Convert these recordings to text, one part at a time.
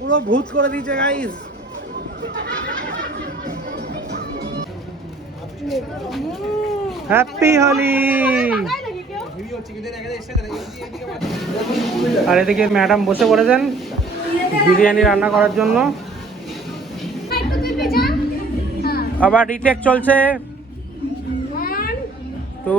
পুরো ভূত করে দিয়েছে গাইস। হ্যাপি হোলি। আর এদিকে ম্যাডাম বসে পড়েছেন বিরিয়ানি রান্না করার জন্য। আবার রিটেক চলছে। তো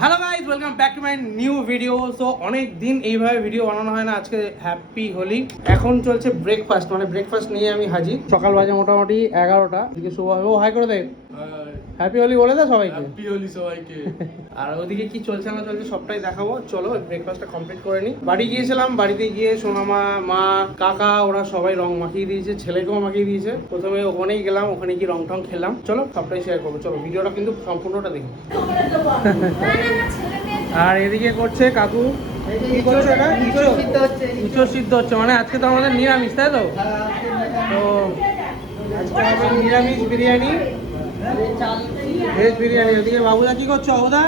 hello guys, welcome back to my new video. So অনেক দিন এইভাবে ভিডিও বানানো হয় না। আজকে হ্যাপি হোলি। এখন চলছে ব্রেকফাস্ট, মানে ব্রেকফাস্ট নিয়ে আমি হাজির। সকাল বাজে মোটামুটি 11টা। এদিকে শুভ ও হাই করে দে, হ্যাপি হোলি বলে দে সবাইকে। হ্যাপি হোলি সবাইকে। আর ওদিকে কি চলছে না চলছে সবটাই দেখাবো। চলো ব্রেকফাস্টটা কমপ্লিট করে নিই। বাড়ি গিয়েছিলাম, বাড়িতে গিয়ে সোনামা, মা, কাকা ওরা সবাই রং মাখিয়ে দিয়েছে, ছেলেকেও মাখিয়ে দিয়েছে। প্রথমে ওখানেই গেলাম, ওখানে গিয়ে রং টং খেলাম। চলো সবটাই শেয়ার করবো। চলো ভিডিওটা কিন্তু সম্পূর্ণটা দেখো। আর এদিকে করছে কাকু, কি করছে এটা? ইঁচড় সিদ্ধ হচ্ছে, মানে আজকে তো আমাদের নিরামিষ, তাই তো? তো আজকে হবে নিরামিষ বিরিয়ানি, ভেজ বিরিয়ানি। ওদিকে বাবুদা কি করছো? বাবুদা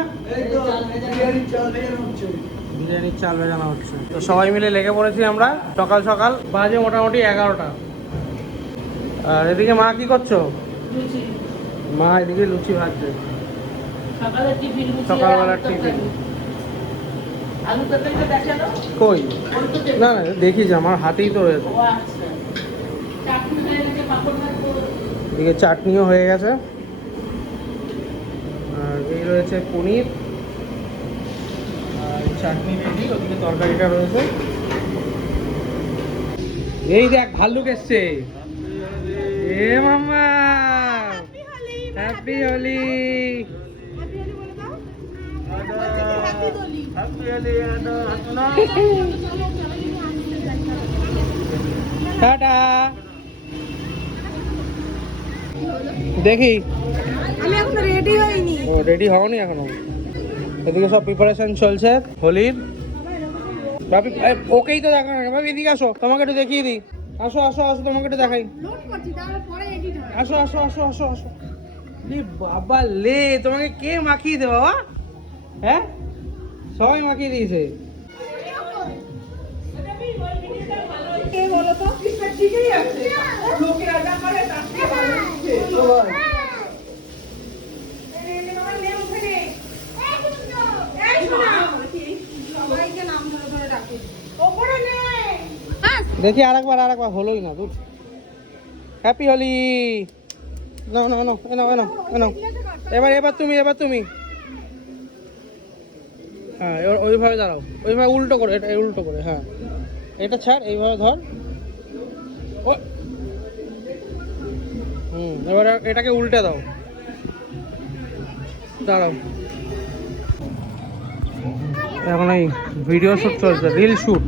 বিরিয়ানির চাল ভেজানো হচ্ছে। তো সবাই মিলে লেগে পড়েছি আমরা। সকাল সকাল বাজে মোটামুটি 11টা। আর এদিকে মা কি করছো? মা এদিকে লুচি ভাজছে, সকালবেলার টিফিন। কই না না দেখিস, আমার হাতেই তো রয়েছে। এদিকে চাটনিও হয়ে গেছে, আর এই রয়েছে পনির, আর চাটনি রেডি। ওদিকে তরকারিটা রয়েছে। এই দেখ ভাল্লুক এসছে। এ মাম্মা হ্যাপি হোলি। টাটা। দেখি আমি এখনো রেডি হইনি। ও রেডি হওনি এখনো? এদিকে সব প্রিপারেশন চলছে হোলির। ভাবি ওকেই তো দেখানো না। ভাবি এদিকে আসো, তোমাকে একটু দেখিয়ে দিই। আসো আসো আসো, তোমাকে একটু দেখাই। আসো আসো আসো আসো আসো। লে বাবা লে, তোমাকে কে মাখিয়ে দে বাবা? হ্যাঁ সবাই মাখিয়ে দিয়েছে। দেখি আরেকবার হলোই না। দুধ হ্যাপি হোলি। নাও নাও নাও নাও নাও নাও। এবার তুমি হ্যাঁ ওইভাবে দাঁড়াও, ওইভাবে উল্টো করে, এটা উল্টো করে। হ্যাঁ এটা ছাড়, এইভাবে ধর। ও এবার এটাকে উল্টে দাও। দাঁড়াও, এখন এই ভিডিও শ্যুট চলছে, রিল শ্যুট।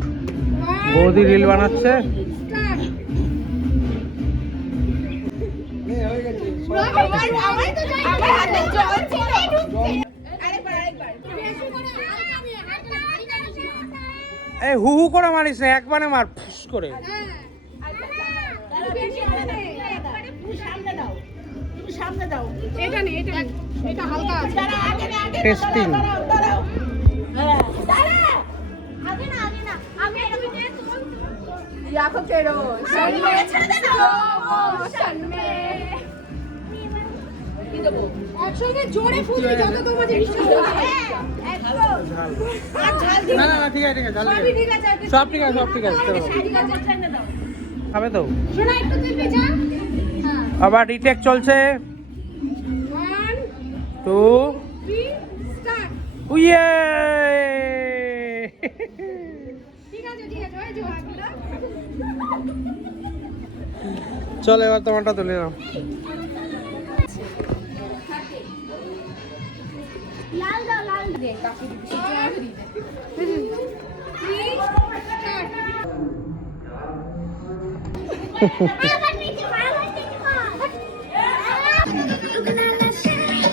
বৌদি রিল বানাচ্ছে। এই হু হু করে মারিস না, একবারে মার ফুস করে। টেস্টিং। একসঙ্গে জোরে ফুলবি যত তোমার বিশ্বাস হয়। না না না ঠিক আছে ঝাল সব ঠিক আছে সব ঠিক আছে। খাবে তো? আবার রিটেক চলছে। 1 2 3 স্টার্ট। উইয়ে। ঠিক আছে ওই যে চল এবার তোমারটা তুলে নাও। লাল দাও, লাল দে কাকি দিবি।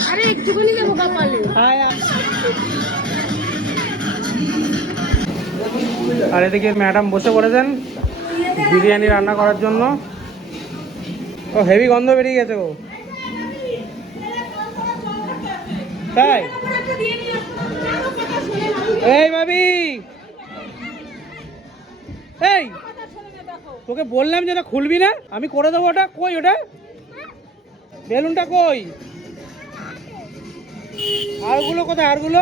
আরে একটুখানি দেবো কপালে। আর এদিকে ম্যাডাম বসে পড়েছেন বিরিয়ানি রান্না করার জন্য। ও হেভি গন্ধ বেরিয়ে গেছে। ও তাই? এই ভাবি, এই তোকে বললাম যে এটা খুলবি না, আমি করে দেবো। ওটা কই, ওটা বেলুনটা কই? আরগুলো কোথায়, আরগুলো?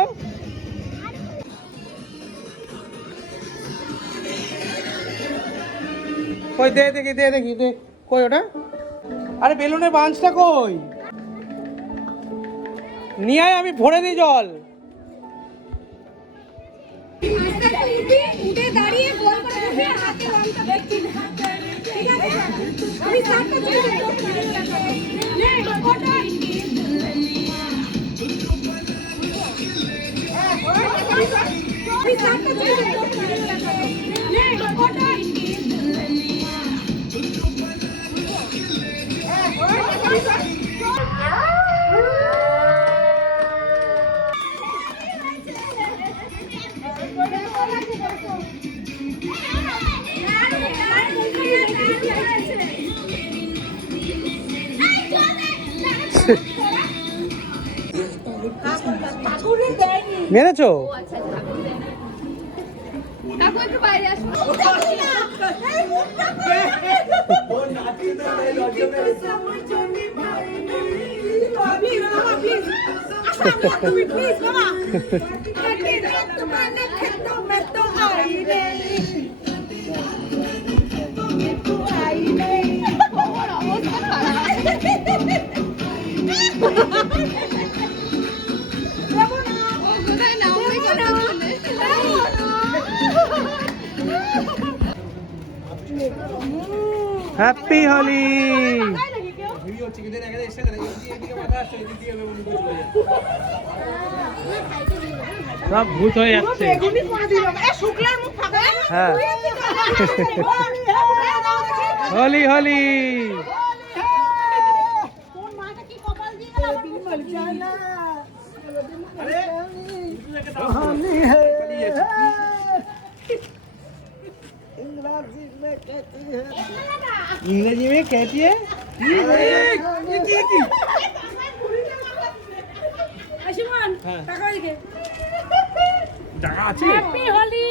কই, দে দেখি, দে দেখি, দে। কই ওটা? আরে বেলুনের বাঞ্চটা কই? নিয়ে আয়, আমি ভরে দিই জল। উঠে দাঁড়িয়ে গোল করে বসে হাতে রংটা দেখছি। ঠিক আছে? আমি সাথে চলে যাব। নে ফটো। আমি সাথে চলে যাব। নে ফটো। মেরেছো? কাকু একটু বাইরে আসো। হ্যাপি হোলি। সব ভূত হয়ে যাচ্ছে। হ্যাঁ, হোলি হোলি। इंग्रजी में कहती है হ্যাপি হোলি।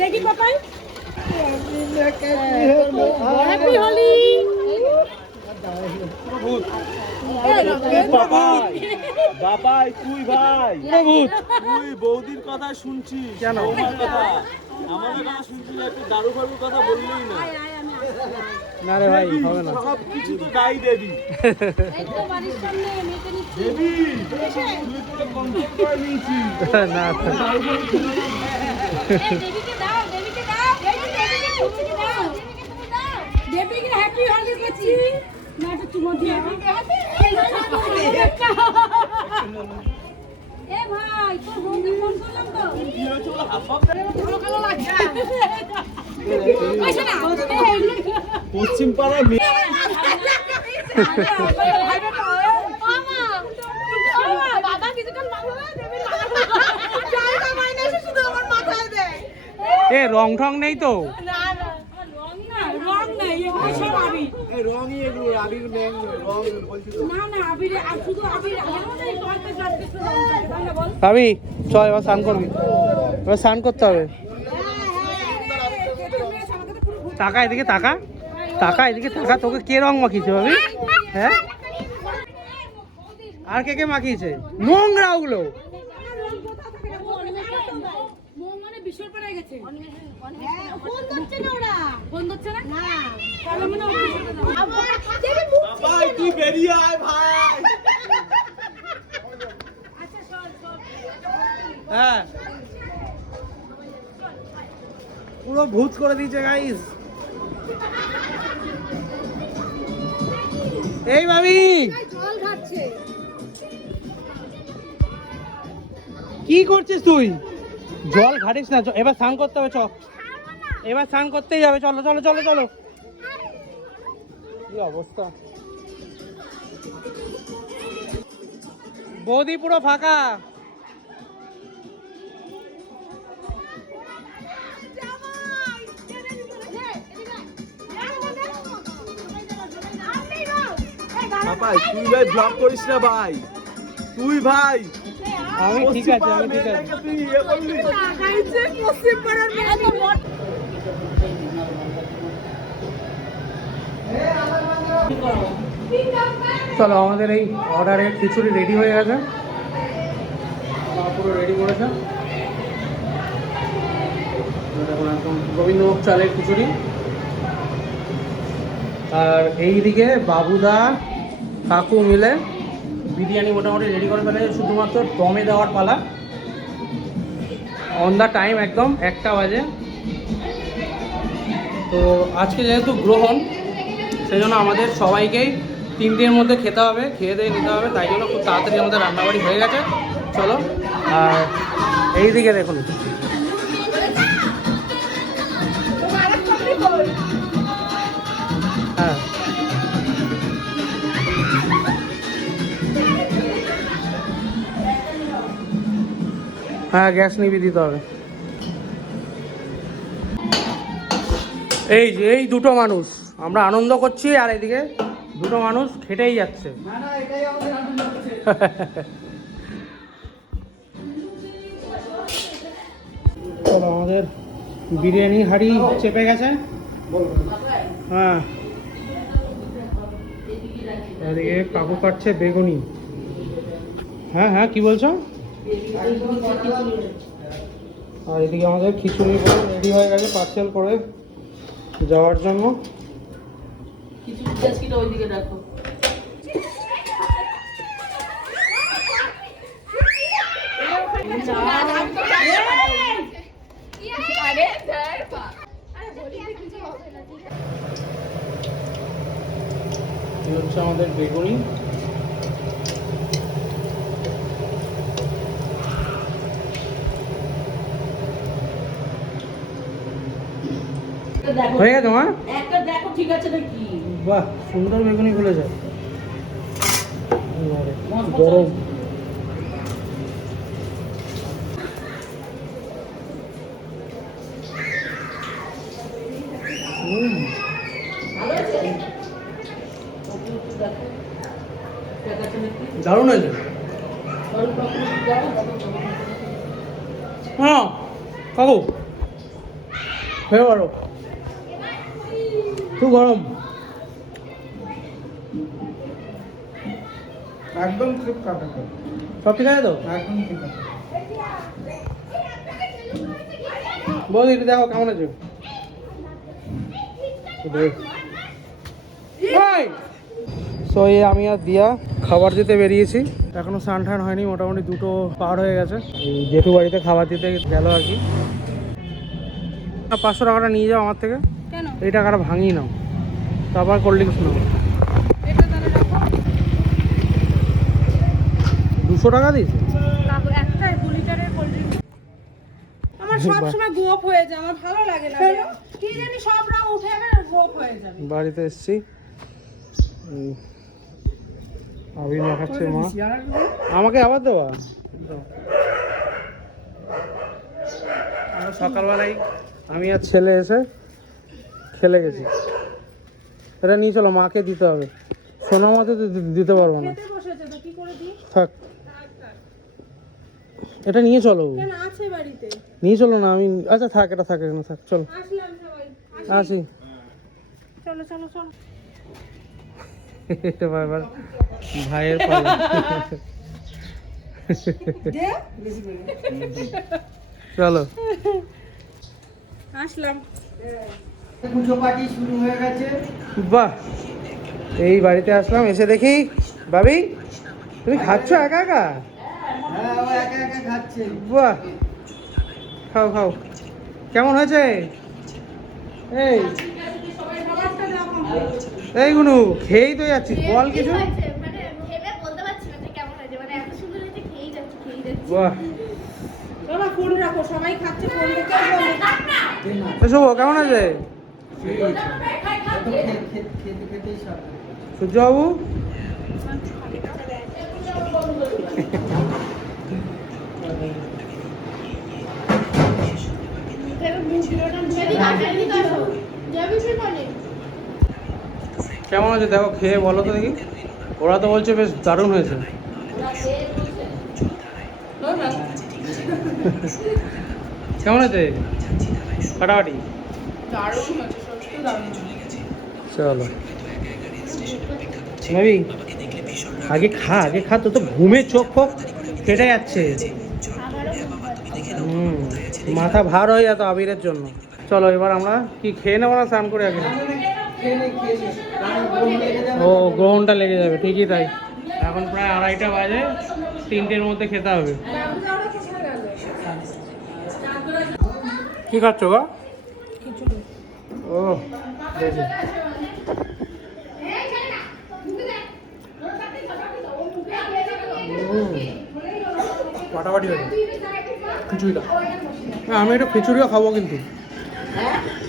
দেখি পাপাই হ্যাপি হোলি। বাবাই তুই ভাই ভূত। তুই বৌদির কথা শুনছিস কেন? বৌমার কথা আমাদের কথা শুনছিস, একটু দারু ফারুর কথা বললেই না। না রে ভাই, হবে না। সব কিছু তো গাই দেবি এই তো বাড়ির সামনে মেয়েকে নিচ্ছি। দেবি তুই তো কন্ট্রোল করে নিয়েছিস। না, দেবীকে দাও, দেবীকে দাও, দেবীকে তুমি দাও, দেবীকে তুমি দাও। দেবীকে হ্যাপি হোলি বলছি। না এটা চুমো দিয়ে এ ভাই তোর বন্ধু ফোন করলাম তো। ভালো ভালো লাগছে। আচ্ছা না পশ্চিম পাড়া বাবা কিছুক্ষণ ভালো না দেবী জায়গা মাইনে শুধু আমার মাথায় দেয়। এ রং ঠং নেই তো? না না রং নাই এগুলো সব আবির। রঙই এগুলো আবির রং বলছিস না না আবির আর শুধু আবির এমন এই টয়কে জানতে রং থাকে তাই না বল। ভাবি চল, এবার স্নান করবি। এবার স্নান করতে হবে। তাকা এদিকে, তাকা তাকা এদিকে, তাকা। তোকে কে রং মাখিয়েছে ভাবি? হ্যাঁ, আর কে কে মাখিয়েছে? নোংরা ওগুলো। মানে বিশাল পড়ে গেছে। ফোন ধরছে না ওরা। ফোন ধরছে না? না। তাহলে মানে ভাই তুই বেরিয়ে আয় ভাই। আচ্ছা চল চল। হ্যাঁ, পুরো ভূত করে দিয়েছে গাইস। এই ভাবি জল ঢালছে। কি করছিস তুই? জল ঘাটিস না, এবার স্নান করতে হবে। চ, এবার স্নান করতেই হবে। চলো চলো চলো চলো। কি অবস্থা, বৌদি পুরো ফাঁকা। ভাই তুই ভাই ব্লগ করিস না ভাই। তুই ভাই আমি ঠিক আছে, আমি ঠিক আছে। তুই ইয়ে করলি লাগাইছে পশ্চিম পাড়ার মেয়ে তো বট। চলো, আমাদের এই অর্ডারের খিচুড়ি রেডি হয়ে গেছে, পুরো রেডি করেছে। দেখুন একদম গোবিন্দভোগ চালের খিচুড়ি। আর এইদিকে বাবুদা কাকু মিলে বিরিয়ানি মোটামুটি রেডি করে ফেলে, শুধুমাত্র দমে দেওয়ার পালা। অন দ্য টাইম একদম 1টা বাজে। তো আজকে যেহেতু গ্রহণ, সেই জন্য আমাদের সবাইকেই 3 দিনের মধ্যে খেতে হবে, খেয়ে দিয়ে নিতে হবে। তাই জন্য খুব তাড়াতাড়ি আমাদের রান্নাবাড়ি হয়ে গেছে। চলো, আর এইদিকে দেখুন, তোমার আরেক পাপড়ি কই? হ্যাঁ হ্যাঁ, গ্যাস নিবি দিতে হবে। এই যে এই দুটো মানুষ আমরা আনন্দ করছি, আর এইদিকে দুটো মানুষ খেটেই যাচ্ছে। চলো, আমাদের বিরিয়ানি হাঁড়ি চেপে গেছে। হ্যাঁ, এদিকে কাকু কাটছে বেগুনি। হ্যাঁ হ্যাঁ, কি বলছো? আর এদিকে আমাদের খিচুড়ি রেডি হয়ে গেছে পার্সেল করে যাওয়ার জন্য। এই হচ্ছে আমাদের বেগুনি। হয়ে গেছে মা? একটা দেখো ঠিক আছে নাকি? বাহ, সুন্দর বেগুনি খুলেছে। গরম। ভালো আছে? ওকে একটু দেখো। ঠিক আছে নাকি? দারুণ হয়েছে। গরম পাপড়ি দাও, হ্যাঁ কাকু, খেয়ে পারো, খুব গরম। একদম ঠিক কাটা সব ঠিক আছে তো? একদম ঠিক আছে। বৌদি একটু দেখো কেমন আছে। সো এই আমি আর দিয়া খাবার দিতে বেরিয়েছি। এখনো স্নান টান হয়নি, মোটামুটি 2টো পার হয়ে গেছে। এই জেঠু বাড়িতে খাবার দিতে গেল আর কি। 500 টাকাটা নিয়ে যাও আমার থেকে। কেন? এই টাকাটা ভাঙিয়ে নাও, তারপর কোল্ড ড্রিঙ্কস নাও। এটা তাহলে রাখো। 200 টাকা দিয়েছে। তারপর একটা 2 লিটারের কোল্ড ড্রিঙ্ক। আমার সব সময় গোপ হয়ে যায়, আমার ভালো লাগে না। কি জানি সব রং উঠে যাবে, গোপ হয়ে যাবে। বাড়িতে এসেছি, আবির মাখাচ্ছে মা। আমাকে আবার দেওয়া। সকালবেলায় আমি আর ছেলে এসে খেলে গেছি। এটা নিয়ে চলো, মাকে দিতে হবে। সোনা মতে দিতে পারবো না, খেতে বসেছে তো কি করে দিই? থাক। এটা নিয়ে চলো, কেন আছে বাড়িতে? নিয়ে চলো না। আমি আচ্ছা থাক, এটা থাক, এখানে থাক। চলো আসলাম সবাই। আসি। চলো চলো চলো। এটা বারবার ভাইয়ের পালা। চলো আসলাম। পুজো পার্টি শুরু হয়ে গেছে। বাহ, এই বাড়িতে আসলাম, এসে দেখি ভাবি তুমি খাচ্ছ একা একা? হ্যাঁ, ও একা একা খাচ্ছে। বাহ, খাও খাও। কেমন হয়েছে? এই এই গুনু, খেয়েই তো যাচ্ছিস, বল কিছু। মানে ভেবে বলতে পারছি না যে কেমন হয়েছে, মানে এত সুন্দর হয়েছে, খেয়েই যাচ্ছি। বাহ, বাবা ফোন রাখো, সবাই খাচ্ছে, ফোন রেখে শুভ কেমন আছে? খেতে খেতেই সব। সূর্যবাবু কেমন আছে দেখো, খেয়ে বলো তো দেখি। ওরা তো বলছে বেশ দারুণ হয়েছে। কেমন আছে ফাটাফাটি? চলো ভাবি আগে খা তো তো ঘুমে চোখ ফোক কেটে যাচ্ছে। মাথা ভার হয়ে যেত আবিরের জন্য। চলো এবার আমরা কি খেয়ে নেবো না স্নান করে আগে? ও গ্রহণটা লেগে যাবে, ঠিকই তাই। এখন প্রায় 2:30 বাজে, 3টের মধ্যে খেতে হবে। কি খাচ্ছ গো? ও দেখি ফাটাফাটি হয়েছে খিচুড়িটা। হ্যাঁ আমি একটু খিচুড়িও খাবো, কিন্তু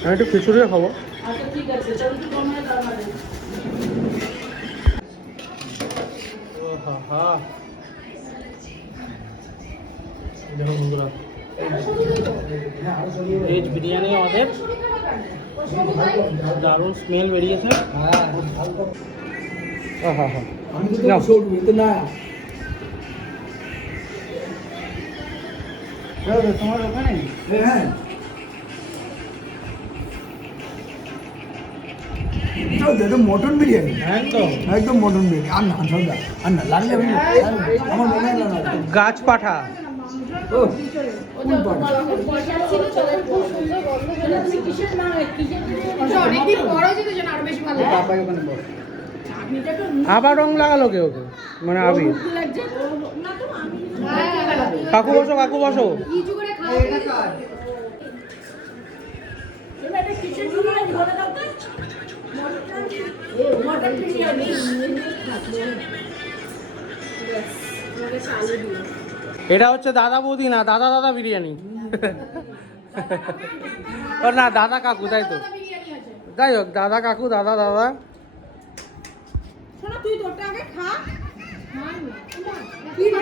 আমি একটু খিচুড়িও খাবো। আচ্ছা ঠিক আছে, চল একটু কম হয় তার মানে। দেখো বন্ধুরা, ভেজ বিরিয়ানি আমাদের দারুণ স্মেল বেরিয়েছে। তোমার ওখানে মটন বিরিয়ানি, একদম একদম মটন বিরিয়ানি। আর না সৌদা, আর না লাগলে আমি আমার মনে হলো না। গাছ পাঠা। ও কোন পাটা? অনেকদিন বড় যেতে যেন আরো বেশি ভালো পাপাই ওখানে বল। আবার রং লাগালো কে ওকে, মানে আবি। কাকু বসো, কাকু বসো। কিছু করে খাও। এটা হচ্ছে দাদা বৌদি না, দাদা দাদা বিরিয়ানি। ও না, দাদা কাকু, তাই তো। যাই হোক, দাদা কাকু, দাদা দাদা। শোনা তুই তোরটা আগে খা। কি রে?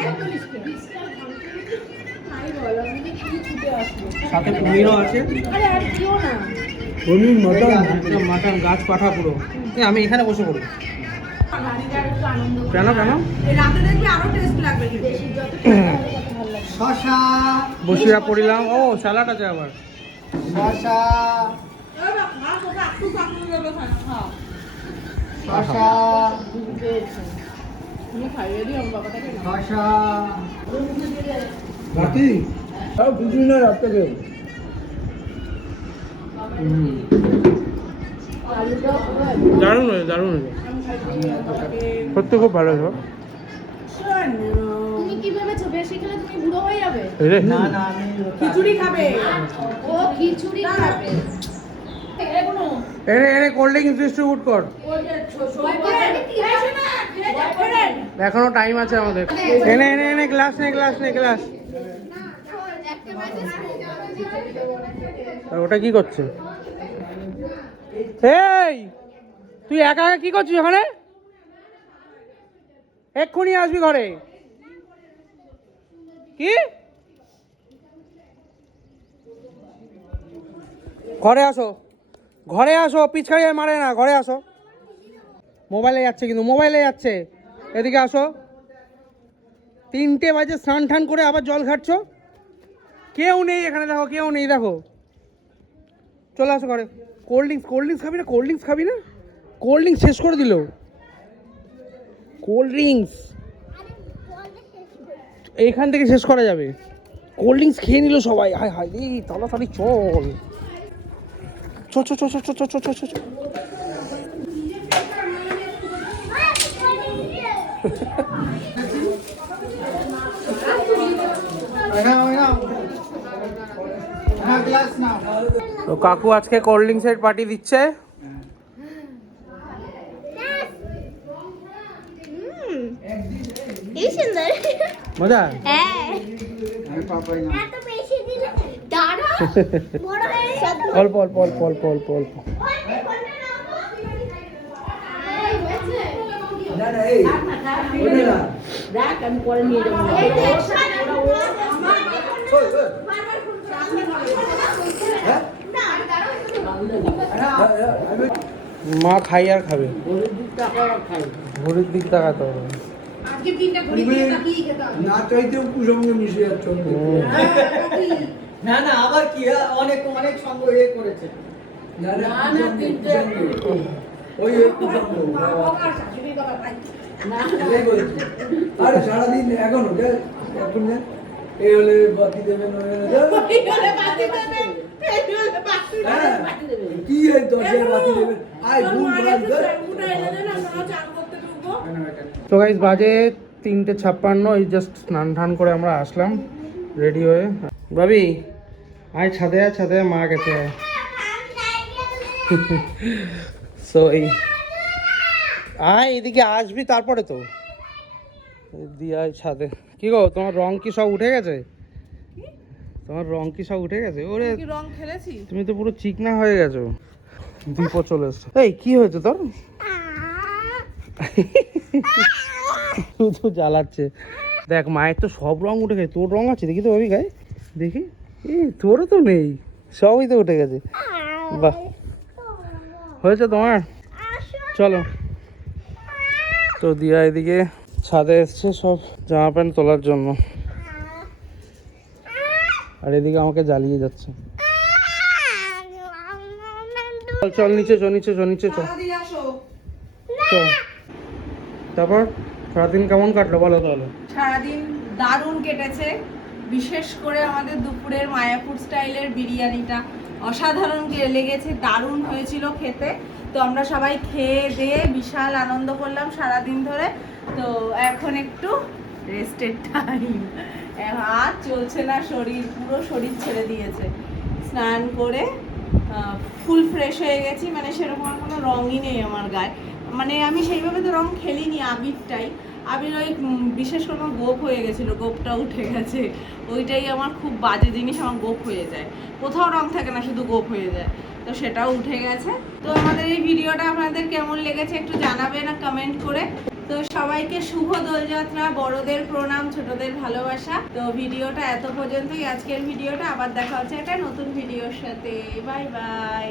সাথে পনিরও আছে। আরে আর কিও না। পনির মটন একদম মাটন, গাছ পাঠা পুরো। আমি এখানে বসে পড়ি। কেন কেন? রাতে দেখবি আরো টেস্ট লাগবে কিন্তু। শশা, বসিয়া পড়িলাম। ও স্যালাড আছে আবার। শশা, শশা, শশা। রাতি আর বুঝি না রাত থেকে। দারুণ হয়েছে, দারুণ হয়েছে, সত্যি খুব ভালো হয়েছে। তুমি কি ভেবেছো বেশি খেলে তুমি বুড়ো হয়ে যাবে? না না আমি খিচুড়ি খাবে। ও খিচুড়ি খাবে। এগুলো এনে এনে কোল্ড ড্রিঙ্কস ডিস্ট্রিবিউট কর। এখনো টাইম আছে আমাদের। এনে এনে এনে গ্লাস নে, গ্লাস নে, গ্লাস। আর ওটা কি করছে? এই তুই একা একা কি করছিস ওখানে? এক্ষুনি আসবি ঘরে। কি ঘরে আসো, ঘরে আসো, পিছাড়ি মারে না, ঘরে আসো। মোবাইলে যাচ্ছে, কিন্তু মোবাইলে যাচ্ছে। এদিকে আসো। 3টে বাজে, স্নান টান করে আবার জল খাচ্ছ। কেউ নেই এখানে, দেখো কেউ নেই, দেখো। চলে আসো ঘরে। কোল্ড ড্রিঙ্কস, কোল্ড ড্রিঙ্কস খাবি না? কোল্ড ড্রিঙ্কস খাবি না? কোল্ড ড্রিঙ্কস শেষ করে দিল। কোল্ড ড্রিঙ্কস এইখান থেকে শেষ করা যাবে। কোল্ড ড্রিঙ্কস খেয়ে নিল সবাই। হায় হায় রে, তাড়াতাড়ি চল। চ চ চ চ চ চ চ চ চ। তো কাকু আজকে কোল্ড ড্রিঙ্কসের পার্টি দিচ্ছে। এই সুন্দর। মজা? হ্যাঁ। আমি পাপাই না। এত বেশি দিলে দাঁড়া। বড় হয়ে যাবে। অল্প অল্প অল্প অল্প অল্প অল্প। না না এই ওটা না। দেখ আমি পরে নিয়ে যাবো। হ্যাঁ? মা খাই আর খাবে। গরিব দিক টাকা খাই। ঘড়ির দিক তাকাতে হবে। আজকে দিনটা ঘুরি দিয়ে তাকিয়ে খেতে হবে। না চাইতেও কুসঙ্গে মিশে যাচ্ছ না না আবার কি অনেক অনেক সঙ্গ করেছে ওই কুসঙ্গ বাবা আর শাশুড়ি বাবা ভাই। এটাই বলছি। আরে সারাদিন এখনো এখন না এই হলে বাতি দেবেন ওই হলে দেবেন। এই হলে বাতি দেবেন, এই হলে বাতি হ্যাঁ, দেবেন। কি এই দরজায় বাতি দেবেন আয় তোর ঘুম মায়ের একটু ভাঙবে। শ্যাম্পুটা এনে দে না, আমরা চান করতে ঢুকবো। তো গাইস বাজে 3:56, এই জাস্ট স্নান টান করে আমরা আসলাম রেডি হয়ে। ভাবি আয় ছাদে আয়, ছাদে আয়, মা গেছে আয়। সো এই আয় এদিকে আসবি তারপরে তো দিয়ে আয় ছাদে। কি গো তোমার রং কি সব উঠে গেছে? তোমার রং কি সব উঠে গেছে? ওরে কি রং খেলেছি? তুমি তো পুরো চিকনা হয়ে গেছো। দীপও চলে এসছে। এই কি হয়েছে তোর? শুধু জ্বালাচ্ছে। দেখ মায়ের তো সব রং উঠে গেছে, তোর রং আছে দেখি তো ভাবি গায়ে দেখি। তোরও তো নেই, সবই তো উঠে গেছে। বাহ হয়েছে তোমার, চলো। তো দিয়া এদিকে ছাদে এসছে সব জামা প্যান্ট তোলার জন্য, আর এদিকে আমাকে জ্বালিয়ে যাচ্ছে। চল চল নিচে চল, নিচে চল, নিচে চল, সারাদিন আসো। চল। তারপর সারাদিন কেমন কাটলো বলো তাহলে? সারাদিন দারুণ কেটেছে, বিশেষ করে আমাদের দুপুরের মায়াপুর স্টাইলের বিরিয়ানিটা অসাধারণ লেগেছে, দারুণ হয়েছিল খেতে। তো আমরা সবাই খেয়ে দিয়ে বিশাল আনন্দ করলাম সারাদিন ধরে। তো এখন একটু রেস্টের টাইম, আর চলছে না শরীর, পুরো শরীর ছেড়ে দিয়েছে। স্নান করে ফুল ফ্রেশ হয়ে গেছি, মানে সেরকম আর কোনো রঙই নেই আমার গায়ে। মানে আমি সেইভাবে তো রং খেলিনি, আবিরটাই আবির ওই বিশেষ করে আমার গোপ হয়ে গেছিলো, গোপটা উঠে গেছে। ওইটাই আমার খুব বাজে জিনিস, আমার গোপ হয়ে যায়, কোথাও রং থাকে না, শুধু গোপ হয়ে যায়। তো সেটাও উঠে গেছে। তো আমাদের এই ভিডিওটা আপনাদের কেমন লেগেছে একটু জানাবেন না কমেন্ট করে। তো সবাইকে শুভ দোলযাত্রা, বড়দের প্রণাম, ছোটদের ভালোবাসা। তো ভিডিওটা এত পর্যন্তই, আজকের ভিডিওটা। আবার দেখা হচ্ছে একটা নতুন ভিডিওর সাথে। Bye bye.